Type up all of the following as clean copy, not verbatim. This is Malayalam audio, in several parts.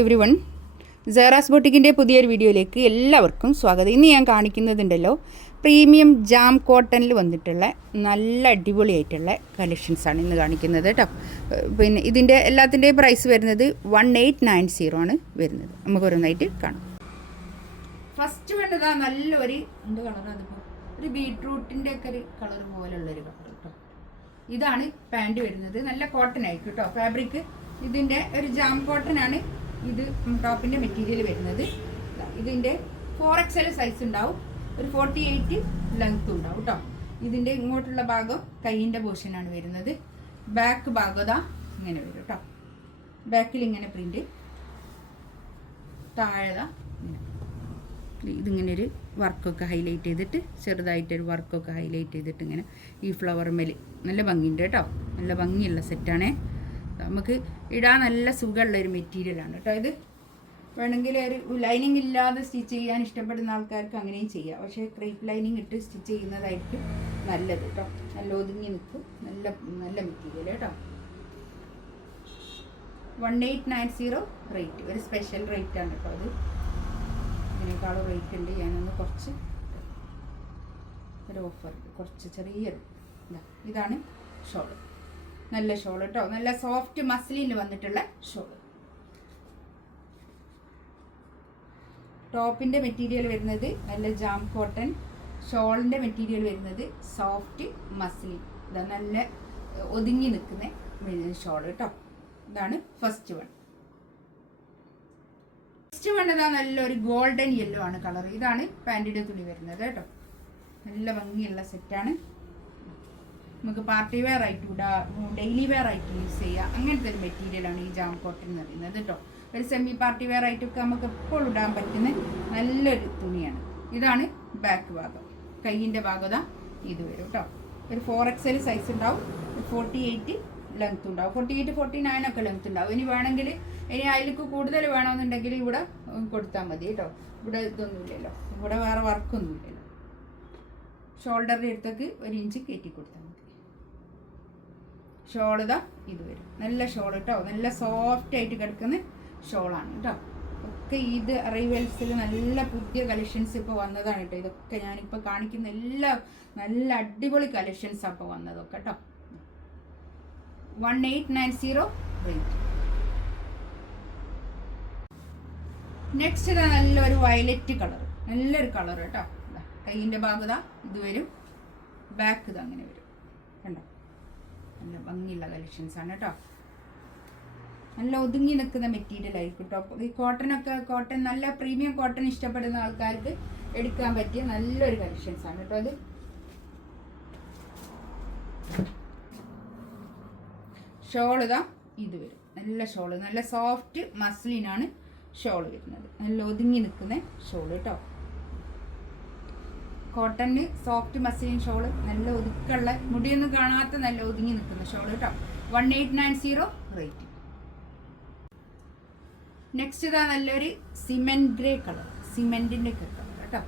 എവ്രി വൺ, സെറാസ് ബൊട്ടിക്കിൻ്റെ പുതിയൊരു വീഡിയോയിലേക്ക് എല്ലാവർക്കും സ്വാഗതം. ഇന്ന് ഞാൻ കാണിക്കുന്നതുണ്ടല്ലോ പ്രീമിയം ജാം കോട്ടണിൽ വന്നിട്ടുള്ള നല്ല അടിപൊളിയായിട്ടുള്ള കളക്ഷൻസാണ് ഇന്ന് കാണിക്കുന്നത് കേട്ടോ. പിന്നെ ഇതിൻ്റെ എല്ലാത്തിൻ്റെയും പ്രൈസ് വരുന്നത് 1890 ആണ് വരുന്നത്. നമുക്ക് ഓരോന്നായിട്ട് കാണാം. ഫസ്റ്റ് വേണ്ടതാ നല്ലൊരു എന്ത് കളറാണ് അതിപ്പോൾ ഒരു ബീട്രൂട്ടിൻ്റെ ഒക്കെ ഒരു കളർ പോലുള്ളൊരു കളർ കേട്ടോ. ഇതാണ് പാൻറ് വരുന്നത്. നല്ല കോട്ടൺ ആയിരിക്കും കേട്ടോ. ഫാബ്രിക് ഇതിൻ്റെ ഒരു ജാം കോട്ടൺ ആണ്. ഇത് ടോപ്പിൻ്റെ മെറ്റീരിയൽ വരുന്നത്. ഇതിൻ്റെ 4XL സൈസ് ഉണ്ടാവും, ഒരു 48 ലെങ്ത്തും ഉണ്ടാവും കേട്ടോ. ഇതിൻ്റെ ഇങ്ങോട്ടുള്ള ഭാഗം കൈയിൻ്റെ പോർഷനാണ് വരുന്നത്. ബാക്ക് ഭാഗത ഇങ്ങനെ വരും കേട്ടോ. ബാക്കിൽ ഇങ്ങനെ പ്രിൻ്റ്, താഴെ ഇതിങ്ങനെ ഒരു വർക്കൊക്കെ ഹൈലൈറ്റ് ചെയ്തിട്ട് ചെറുതായിട്ടൊരു വർക്കൊക്കെ ഹൈലൈറ്റ് ചെയ്തിട്ട് ഇങ്ങനെ ഈ ഫ്ലവർ മേൽ നല്ല ഭംഗിയുണ്ട് കേട്ടോ. നല്ല ഭംഗിയുള്ള സെറ്റാണേ. നമുക്ക് ഇടാൻ നല്ല സുഖമുള്ളൊരു മെറ്റീരിയലാണ് കേട്ടോ. ഇത് വേണമെങ്കിൽ ഒരു ലൈനിങ് ഇല്ലാതെ സ്റ്റിച്ച് ചെയ്യാൻ ഇഷ്ടപ്പെടുന്ന ആൾക്കാർക്ക് അങ്ങനെയും ചെയ്യാം. പക്ഷേ ക്രേപ്പ് ലൈനിങ് ഇട്ട് സ്റ്റിച്ച് ചെയ്യുന്നതായിരിക്കും നല്ലത് കേട്ടോ. നല്ല ഒതുങ്ങി നിൽക്കും. നല്ല നല്ല മെറ്റീരിയൽ കേട്ടോ. 1890 റേറ്റ്, ഒരു സ്പെഷ്യൽ റേറ്റാണ് കേട്ടോ. അത് ഇതിനേക്കാളും റേറ്റ് ഉണ്ട്. ഞാനൊന്ന് കുറച്ച് ഒരു ഓഫർ കുറച്ച് ചെറിയൊരു ഇതാണ് ഷോള്. നല്ല ഷോൾ കേട്ടോ. നല്ല സോഫ്റ്റ് മസ്ലിനിൽ വന്നിട്ടുള്ള ഷോൾ. ടോപ്പിൻ്റെ മെറ്റീരിയൽ വരുന്നത് നല്ല ജാം കോട്ടൺ. ഷോളിൻ്റെ മെറ്റീരിയൽ വരുന്നത് സോഫ്റ്റ് മസ്ലിൻ. ഇതാ നല്ല ഒതുങ്ങി നിൽക്കുന്ന ഷോൾ കേട്ടോ. ഇതാണ് ഫസ്റ്റ് വൺ. ഫസ്റ്റ് വൺ ഇതാ നല്ലൊരു ഗോൾഡൻ യെല്ലോ ആണ് കളർ. ഇതാണ് പാൻറ്റിൻ്റെ തുണി വരുന്നത് കേട്ടോ. നല്ല ഭംഗിയുള്ള സെറ്റാണ്. നമുക്ക് പാർട്ടി വെയർ ആയിട്ട് ഇടാം, ഡെയിലി വെയർ ആയിട്ട് യൂസ് ചെയ്യാം. അങ്ങനത്തെ ഒരു മെറ്റീരിയലാണ് ഈ ജാം കോട്ടൺ എന്ന് പറയുന്നത് കേട്ടോ. ഒരു സെമി പാർട്ടി വെയർ ആയിട്ടൊക്കെ നമുക്ക് എപ്പോഴും ഇടാൻ പറ്റുന്ന നല്ലൊരു തുണിയാണ്. ഇതാണ് ബാക്ക് ഭാഗം. കൈയിൻ്റെ ഭാഗത ഇത് വരും കേട്ടോ. ഒരു 4XL സൈസ് ഉണ്ടാവും, 48 ലെങ്ത് ഉണ്ടാവും. 48, 49 ഒക്കെ ലെങ്ത് ഉണ്ടാവും. ഇനി വേണമെങ്കിൽ ഇനി അതിലേക്ക് കൂടുതൽ വേണമെന്നുണ്ടെങ്കിൽ ഇവിടെ കൊടുത്താൽ മതി കേട്ടോ. ഇവിടെ ഇതൊന്നുമില്ലല്ലോ, ഇവിടെ വേറെ വർക്കൊന്നുമില്ലല്ലോ. ഷോൾഡറിൻ്റെ അടുത്തേക്ക് 1 ഇഞ്ച് കയറ്റി കൊടുത്താൽ മതി. ഷോളിതാ ഇത് വരും. നല്ല ഷോൾ കേട്ടോ. നല്ല സോഫ്റ്റ് ആയിട്ട് കിടക്കുന്ന ഷോളാണ് കേട്ടോ. ഒക്കെ ഇത് അറൈവൽസിൽ നല്ല പുതിയ കളക്ഷൻസ് ഇപ്പോൾ വന്നതാണ് കേട്ടോ. ഇതൊക്കെ ഞാനിപ്പോൾ കാണിക്കുന്ന എല്ലാം നല്ല അടിപൊളി കളക്ഷൻസാണ് ഇപ്പോൾ വന്നതൊക്കെ കേട്ടോ. 1890 റേറ്റ്. നെക്സ്റ്റ് ഇതാ നല്ലൊരു വയലറ്റ് കളർ, നല്ലൊരു കളർ കേട്ടോ. കൈയിൻ്റെ ഭാഗത ഇത് വരും, ബാക്ക് ഇത് അങ്ങനെ വരും കണ്ടോ. നല്ല ഭംഗിയുള്ള കളക്ഷൻസാണ് കേട്ടോ. നല്ല ഒതുങ്ങി നിൽക്കുന്ന മെറ്റീരിയൽ ആയിരിക്കും കേട്ടോ. ഈ കോട്ടൺ നല്ല പ്രീമിയം കോട്ടൺ ഇഷ്ടപ്പെടുന്ന ആൾക്കാർക്ക് എടുക്കാൻ പറ്റിയ നല്ലൊരു കളക്ഷൻസാണ് കേട്ടോ. അത് ഷോൾ ഇതാ ഇത് വരും. നല്ല ഷോള്, നല്ല സോഫ്റ്റ് മസ്ലിനാണ് ഷോൾ വരുന്നത്. നല്ല ഒതുങ്ങി നിൽക്കുന്ന ഷോൾ കേട്ടോ. കോട്ടന് സോഫ്റ്റ് മസ്ലിൻ ഷോള്, നല്ല ഒതുക്കുള്ള മുടിയൊന്നും കാണാത്ത നല്ല ഒതുങ്ങി നിൽക്കുന്ന ഷോള് കേട്ടോ. 1890 റേറ്റ്. നെക്സ്റ്റ് ഇതാ നല്ലൊരു സിമെന്റ് ഗ്രേ കളർ, സിമെന്റിന്റെ കളർ കേട്ടോ.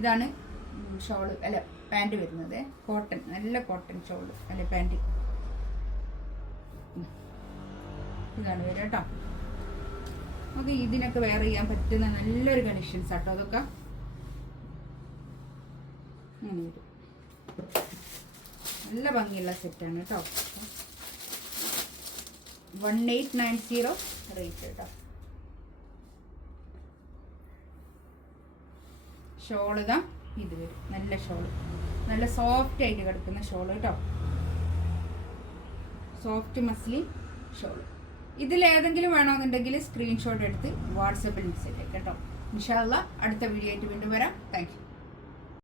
ഇതാണ് ഷോള് അല്ല പാൻറ് വരുന്നത്. കോട്ടൺ, നല്ല കോട്ടൺ ഷോള് അല്ല പാൻറ്. ഇതാണ് വരിക കേട്ടോ. നമുക്ക് ഇതിനൊക്കെ വെയർ ചെയ്യാൻ പറ്റുന്ന നല്ലൊരു കളക്ഷൻസ് ആട്ടോ അതൊക്കെ. നല്ല ഭംഗിയുള്ള സെറ്റാണ് കേട്ടോ. 1890 റേറ്റ് കേട്ടോ. ഷോള് ഇതാ ഇത് വരും. നല്ല ഷോള്, നല്ല സോഫ്റ്റ് ആയിട്ട് കിടക്കുന്ന ഷോള് കേട്ടോ. Soft muslin shawl. ഇതിലേതെങ്കിലും വേണമെന്നുണ്ടെങ്കിൽ സ്ക്രീൻഷോട്ട് എടുത്ത് വാട്സപ്പിൽ മെസ്സേജ് കേട്ടോ. ഇൻഷാ അല്ലാഹ് അടുത്ത വീഡിയോ ആയിട്ട് വീണ്ടും വരാം. Thank you.